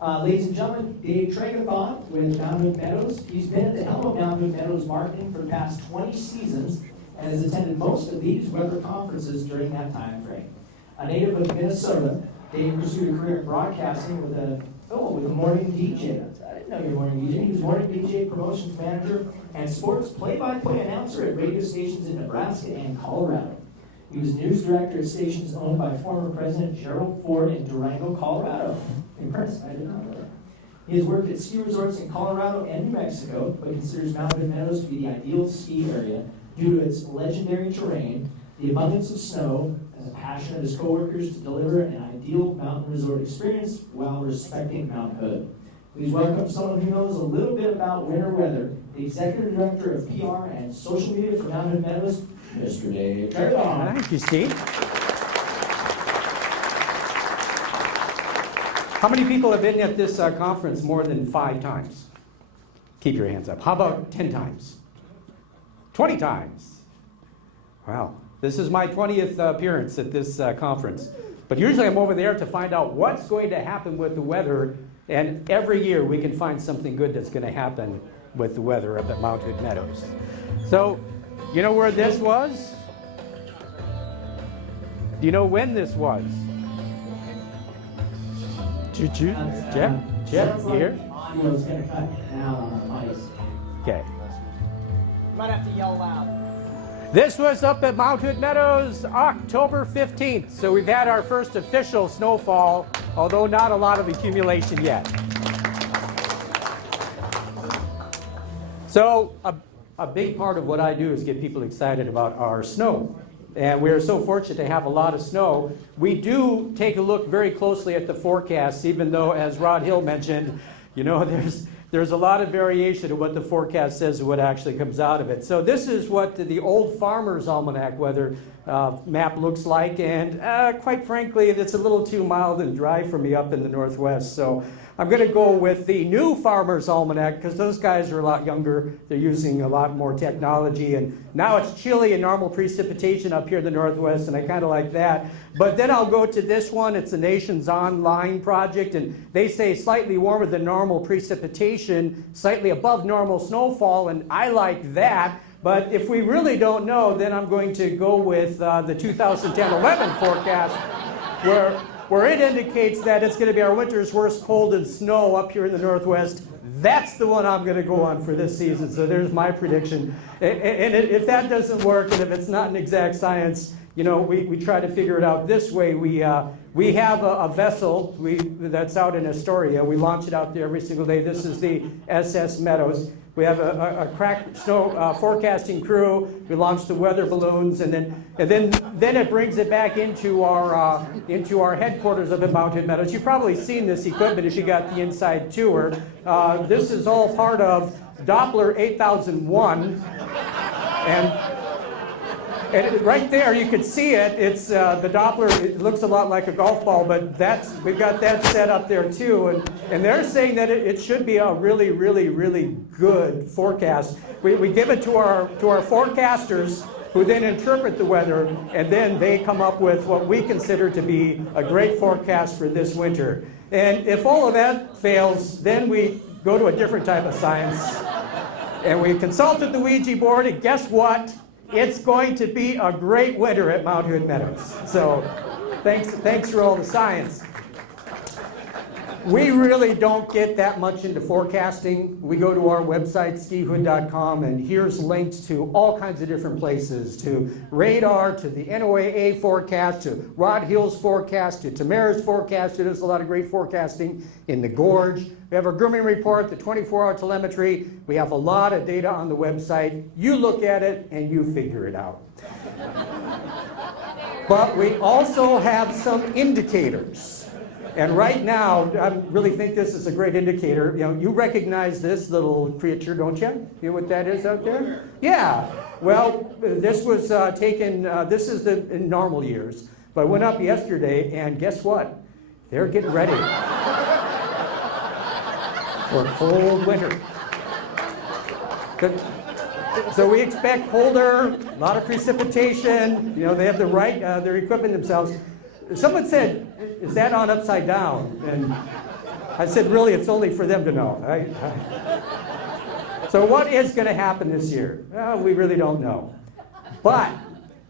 Ladies and gentlemen, Dave Tregathon with Mount Hood Meadows. He's been at the helm of Mount Hood Meadows marketing for the past 20 seasons and has attended most of these weather conferences during that time frame. A native of Minnesota, Dave pursued a career in broadcasting with a morning DJ. I didn't know you were a morning DJ. He was morning DJ, promotions manager, and sports play-by-play announcer at radio stations in Nebraska and Colorado. He was news director at stations owned by former President Gerald Ford in Durango, Colorado. Impressive, I did not know that. He has worked at ski resorts in Colorado and New Mexico, but considers Mount Hood Meadows to be the ideal ski area due to its legendary terrain, the abundance of snow, and the passion of his coworkers to deliver an ideal mountain resort experience while respecting Mount Hood. Please welcome someone who knows a little bit about winter weather, the Executive Director of PR and Social Media for Mount Hood Meadows, Mr. Dave Tregathon. Thank you, Steve. How many people have been at this conference more than 5 times? Keep your hands up. How about 10 times? 20 times? Wow. This is my 20th appearance at this conference. But usually I'm over there to find out what's going to happen with the weather, and every year we can find something good that's going to happen with the weather up at Mount Hood Meadows. So, you know where this was? Do you know when this was? Jeff, you here? Audio's going to cut now on ice. Okay. Might have to yell loud. This was up at Mount Hood Meadows, October 15th. So we've had our first official snowfall, although not a lot of accumulation yet. So a big part of what I do is get people excited about our snow. And we're so fortunate to have a lot of snow. We do take a look very closely at the forecasts, even though, as Rod Hill mentioned, you know, there's a lot of variation of what the forecast says and what actually comes out of it. So this is what the old Farmer's Almanac weather map looks like. And quite frankly, it's a little too mild and dry for me up in the Northwest. So I'm going to go with the new Farmer's Almanac because those guys are a lot younger. They're using a lot more technology. And now it's chilly and normal precipitation up here in the Northwest, and I kind of like that. But then I'll go to this one. It's the Nation's Online project, and they say slightly warmer than normal precipitation, slightly above normal snowfall, and I like that. But if we really don't know, then I'm going to go with the 2010-11 forecast, where it indicates that it's going to be our winter's worst cold and snow up here in the Northwest. That's the one I'm going to go on for this season. So there's my prediction. And if that doesn't work, and if it's not an exact science, you know, we try to figure it out this way. We have a vessel that's out in Astoria. We launch it out there every single day. This is the SS Meadows. We have a crack snow forecasting crew. We launch the weather balloons, and then it brings it back into our headquarters up at Mount Hood Meadows. You've probably seen this equipment if you got the inside tour. This is all part of Doppler 8001, and right there you can see it. It's the Doppler. It looks a lot like a golf ball, but we've got that set up there too. And they're saying that it should be a really, really, really good forecast. We give it to our forecasters, who then interpret the weather, and then they come up with what we consider to be a great forecast for this winter. And if all of that fails, then we go to a different type of science, and we consulted the Ouija board, and guess what? It's going to be a great winter at Mount Hood Meadows. So thanks for all the science. We really don't get that much into forecasting. We go to our website, skihood.com, and here's links to all kinds of different places, to radar, to the NOAA forecast, to Rod Hill's forecast, to Tamara's forecast. There's a lot of great forecasting in the gorge. We have our grooming report, the 24-hour telemetry. We have a lot of data on the website. You look at it and you figure it out. But we also have some indicators. And right now, I really think this is a great indicator. You know, you recognize this little creature, don't you? You know what that is out there? Yeah. Well, this was taken, this is in normal years. But I went up yesterday, and guess what? They're getting ready for a cold winter. So we expect colder, a lot of precipitation. You know, they have the right, they're equipping themselves. Someone said, is that on upside down? And I said, really, it's only for them to know. So what is going to happen this year? We really don't know. But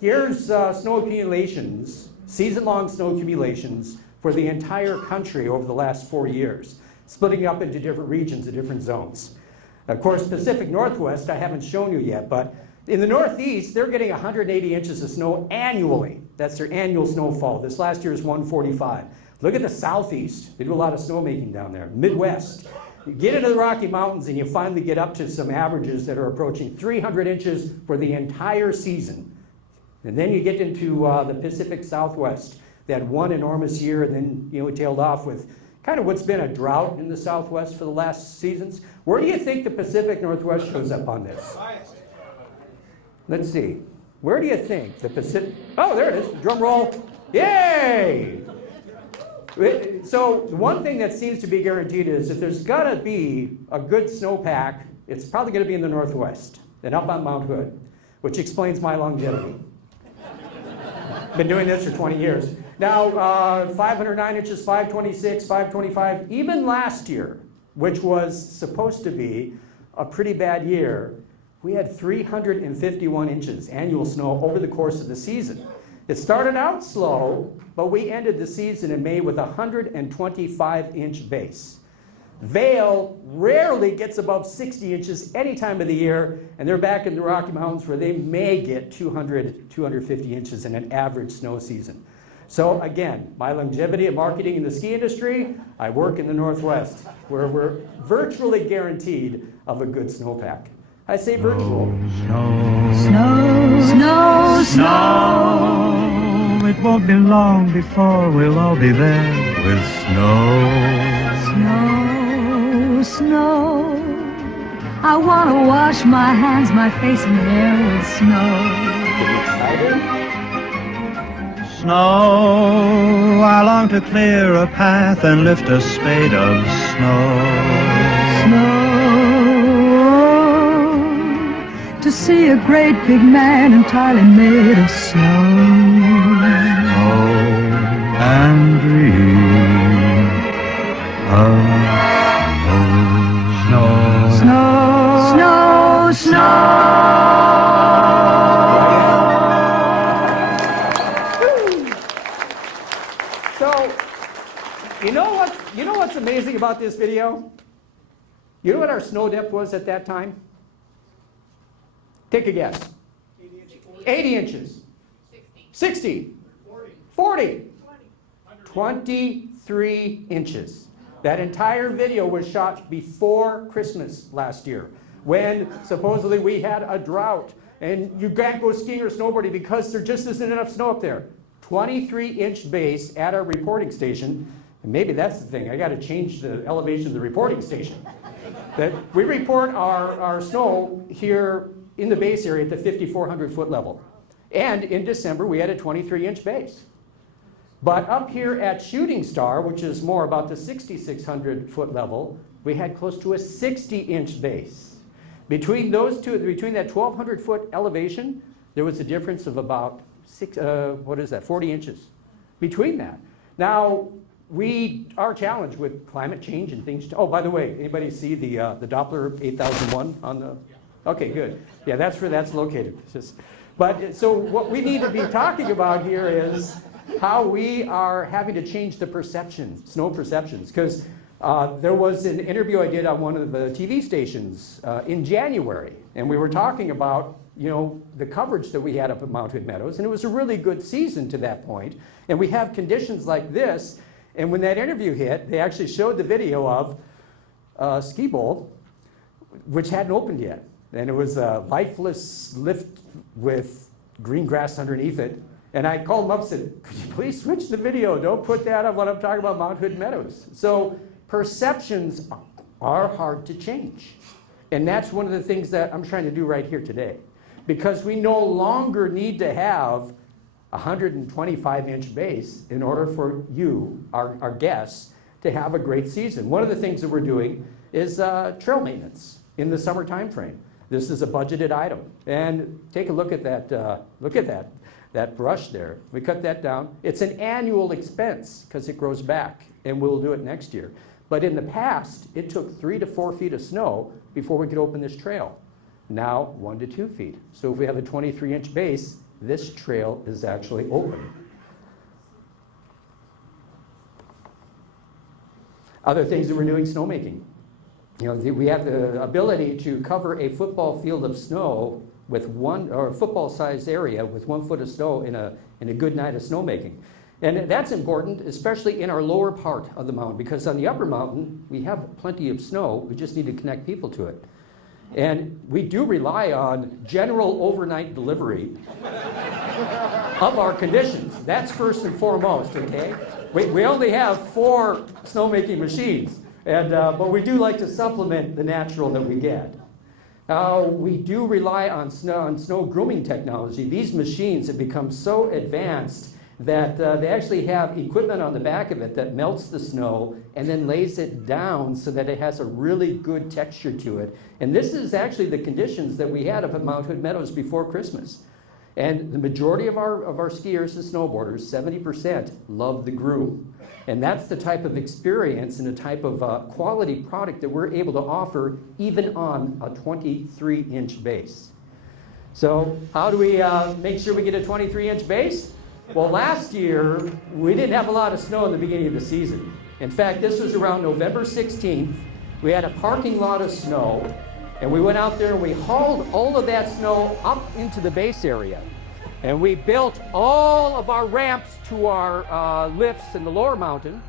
here's snow accumulations, season-long snow accumulations for the entire country over the last 4 years, splitting up into different regions and different zones. Of course, Pacific Northwest, I haven't shown you yet, but in the Northeast, they're getting 180 inches of snow annually. That's their annual snowfall. This last year is 145. Look at the Southeast. They do a lot of snowmaking down there. Midwest. You get into the Rocky Mountains and you finally get up to some averages that are approaching 300 inches for the entire season. And then you get into the Pacific Southwest. They had one enormous year, and then it tailed off with kind of what's been a drought in the Southwest for the last seasons. Where do you think the Pacific Northwest shows up on this? Let's see. Where do you think the Pacific... Oh, there it is. Drum roll. Yay! So the one thing that seems to be guaranteed is if there's got to be a good snowpack, it's probably going to be in the Northwest and up on Mount Hood, which explains my longevity. Been doing this for 20 years. Now, 509 inches, 526, 525, even last year, which was supposed to be a pretty bad year, we had 351 inches annual snow over the course of the season. It started out slow, but we ended the season in May with a 125-inch base. Vail rarely gets above 60 inches any time of the year, and they're back in the Rocky Mountains where they may get 200, 250 inches in an average snow season. So again, my longevity of marketing in the ski industry, I work in the Northwest, where we're virtually guaranteed of a good snowpack. I say virtual. Snow, snow, snow, snow. It won't be long before we'll all be there with snow. Snow, snow. I want to wash my hands, my face and hair with snow. Get excited? Snow, I long to clear a path and lift a spade of snow. Snow. To see a great big man entirely made of snow. And dream of snow. Snow, snow, snow. So, you know what's amazing about this video? You know what our snow depth was at that time? Take a guess. 80 inches. 60. 40. 23 inches. That entire video was shot before Christmas last year, when supposedly we had a drought and you can't go skiing or snowboarding because there just isn't enough snow up there. 23-inch base at our reporting station, and maybe that's the thing, I got to change the elevation of the reporting station. That we report our snow here in the base area at the 5,400 foot level. And in December, we had a 23-inch base. But up here at Shooting Star, which is more about the 6,600 foot level, we had close to a 60-inch base. Between those two, between that 1,200 foot elevation, there was a difference of about 40 inches between that. Now, we are challenged with climate change and things. Oh, by the way, anybody see the Doppler 8001 on the? Okay, good. Yeah, that's where that's located. So what we need to be talking about here is how we are having to change the perception, snow perceptions, because there was an interview I did on one of the TV stations in January, and we were talking about the coverage that we had up at Mount Hood Meadows, and it was a really good season to that point, and we have conditions like this, and when that interview hit, they actually showed the video of Ski Bowl, which hadn't opened yet. And it was a lifeless lift with green grass underneath it. And I called them up and said, could you please switch the video? Don't put that on when I'm talking about Mount Hood Meadows. So perceptions are hard to change. And that's one of the things that I'm trying to do right here today. Because we no longer need to have a 125-inch base in order for you, our guests, to have a great season. One of the things that we're doing is trail maintenance in the summer time frame. This is a budgeted item. And take a look at that brush there. We cut that down. It's an annual expense because it grows back, and we'll do it next year. But in the past, it took 3 to 4 feet of snow before we could open this trail. Now, 1 to 2 feet. So if we have a 23-inch base, this trail is actually open. Other things that we're doing, snowmaking. You know, we have the ability to cover a football field of snow with or a football-sized area with 1 foot of snow in a good night of snowmaking. And that's important, especially in our lower part of the mountain, because on the upper mountain, we have plenty of snow. We just need to connect people to it. And we do rely on general overnight delivery of our conditions. That's first and foremost, okay? We only have 4 snowmaking machines, but we do like to supplement the natural that we get. We do rely on snow grooming technology. These machines have become so advanced that they actually have equipment on the back of it that melts the snow and then lays it down so that it has a really good texture to it. And this is actually the conditions that we had up at Mount Hood Meadows before Christmas. And the majority of our skiers and snowboarders, 70%, love the groom. And that's the type of experience and the type of quality product that we're able to offer even on a 23-inch base. So how do we make sure we get a 23-inch base? Well, last year, we didn't have a lot of snow in the beginning of the season. In fact, this was around November 16th. We had a parking lot of snow, and we went out there and we hauled all of that snow up into the base area. And we built all of our ramps to our lifts in the lower mountain.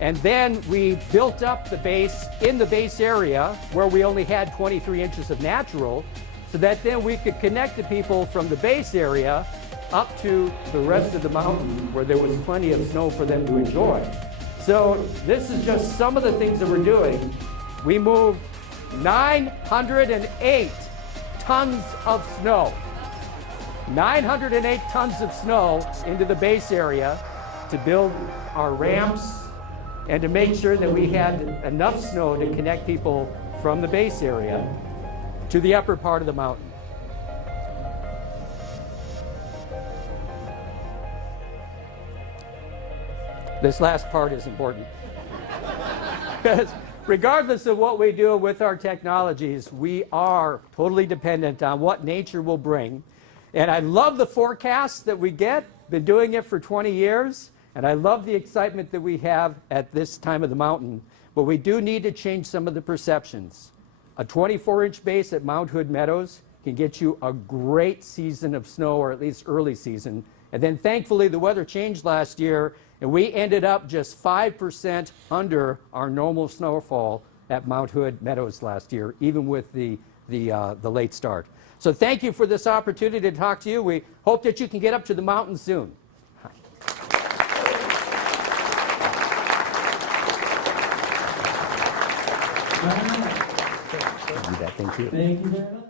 And then we built up the base in the base area where we only had 23 inches of natural, so that then we could connect the people from the base area up to the rest of the mountain where there was plenty of snow for them to enjoy. So this is just some of the things that we're doing. We moved 908 tons of snow. 908 tons of snow into the base area to build our ramps and to make sure that we had enough snow to connect people from the base area to the upper part of the mountain. This last part is important. Because regardless of what we do with our technologies, we are totally dependent on what nature will bring. And I love the forecasts that we get. Been doing it for 20 years. And I love the excitement that we have at this time of the mountain. But we do need to change some of the perceptions. A 24-inch base at Mount Hood Meadows can get you a great season of snow, or at least early season. And then thankfully the weather changed last year, and we ended up just 5% under our normal snowfall at Mount Hood Meadows last year, even with the late start. So thank you for this opportunity to talk to you. We hope that you can get up to the mountain soon. Thank you. Thank you. Thank you very much.